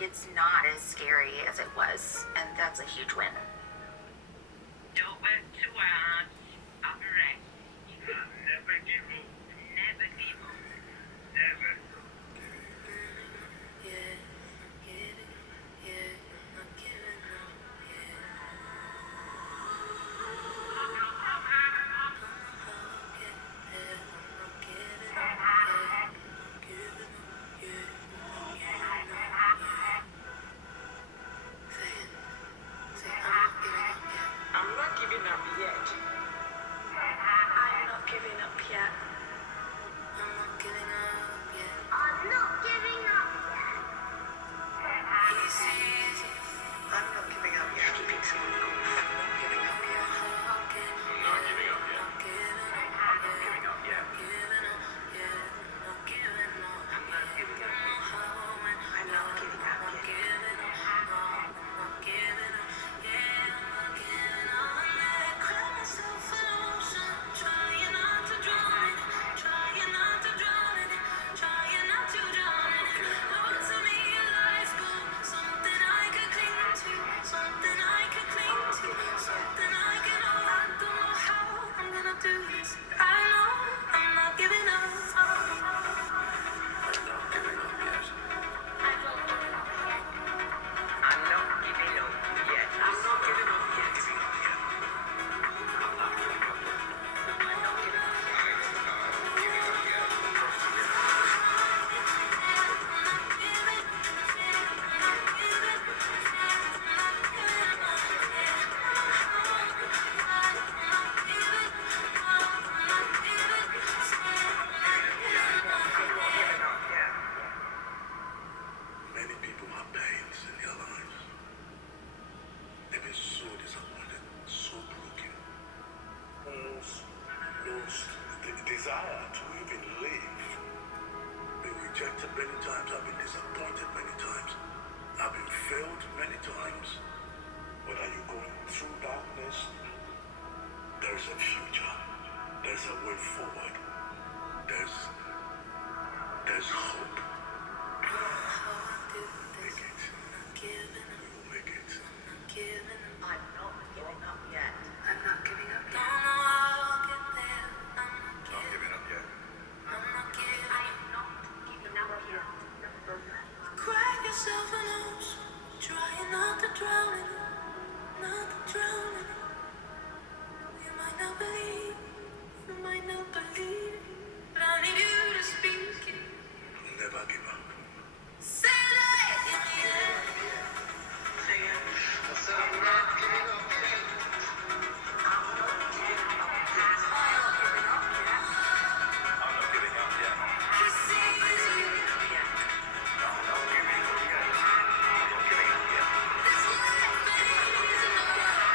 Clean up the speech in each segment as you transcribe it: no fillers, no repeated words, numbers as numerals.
it's not as scary as it was, and that's a huge win. Don't work too hard. I'll be right. Never give up. Never give up. Never. I'm not giving up yet. I'm not giving up yet. I'm not giving up yet. I'm not giving up yet. I'm not giving up yet. Keeping someone going. I'm not giving up yet. I'm not giving up yet. I'm not giving up yet. I'm not giving up yet. I'm not giving up yet. I'm not giving up yet. I'm not giving up yet. I'm not giving up yet. I'm not giving up yet. Many people have pains in their lives. They've been so disappointed, so broken, almost lost the desire to even live. Been rejected many times, I've been disappointed many times, I've been failed many times. But are you going through darkness? There's a future, there's a way forward, there's hope. Make it. We will make it. I'm not giving up yet. I'm not giving up yet. Not giving up yet. I'm not giving up yet. Crack yourself a nose, trying not to drown it, not to drown it. You might not believe, but I need you to speak it. Never give up. Say that in the air. I'm not giving up yet. I'm not giving up yet. He sees you. I'm not giving up yet. I'm not giving up yet. This life fades in the wind,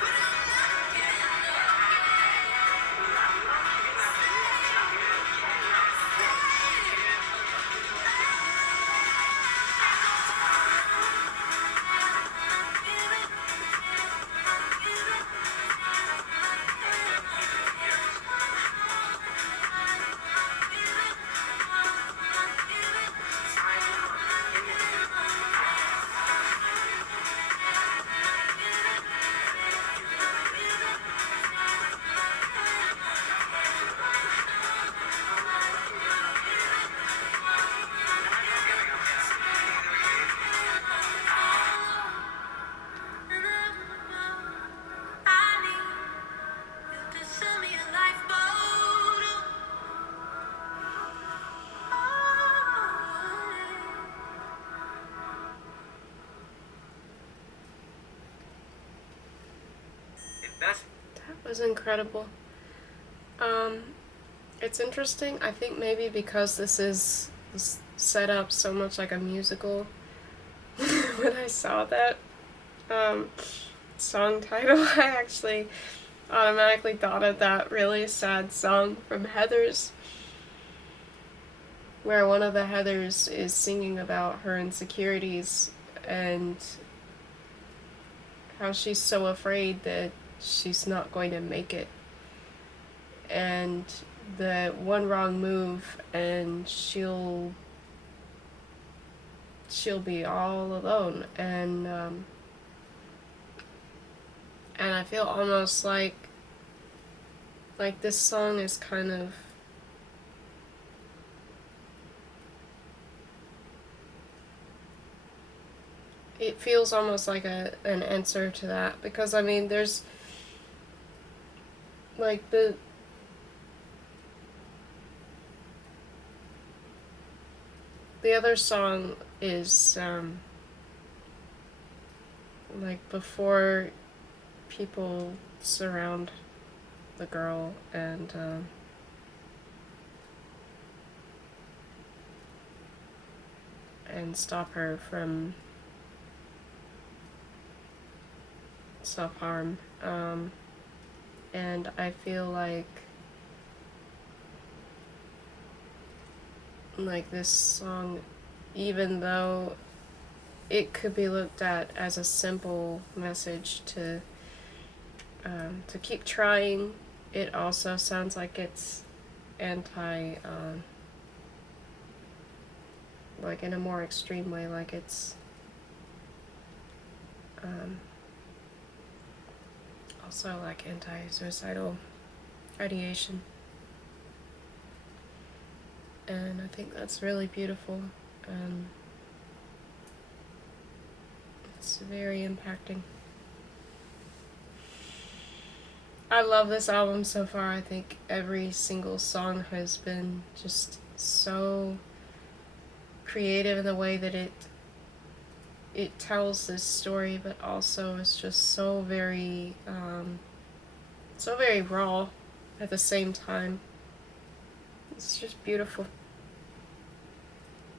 but I'm not giving up. I need you to send me a lifeboat. That's That was incredible. It's interesting. I think maybe because this is set up so much like a musical, when I saw that song title, I actually automatically thought of that really sad song from Heathers, where one of the Heathers is singing about her insecurities and how she's so afraid that she's not going to make it. And the one wrong move and she'll she'll be all alone, and I feel almost like this song is kind of it feels almost like an answer to that, because I mean there's like the other song is like before people surround the girl and stop her from self-harm, and I feel like this song, even though it could be looked at as a simple message to keep trying, it also sounds like it's anti, like in a more extreme way, like it's also like anti-suicidal ideation. And I think that's really beautiful. It's very impacting. I love this album so far. I think every single song has been just so creative in the way that it tells this story, but also it's just so very raw at the same time. It's just beautiful.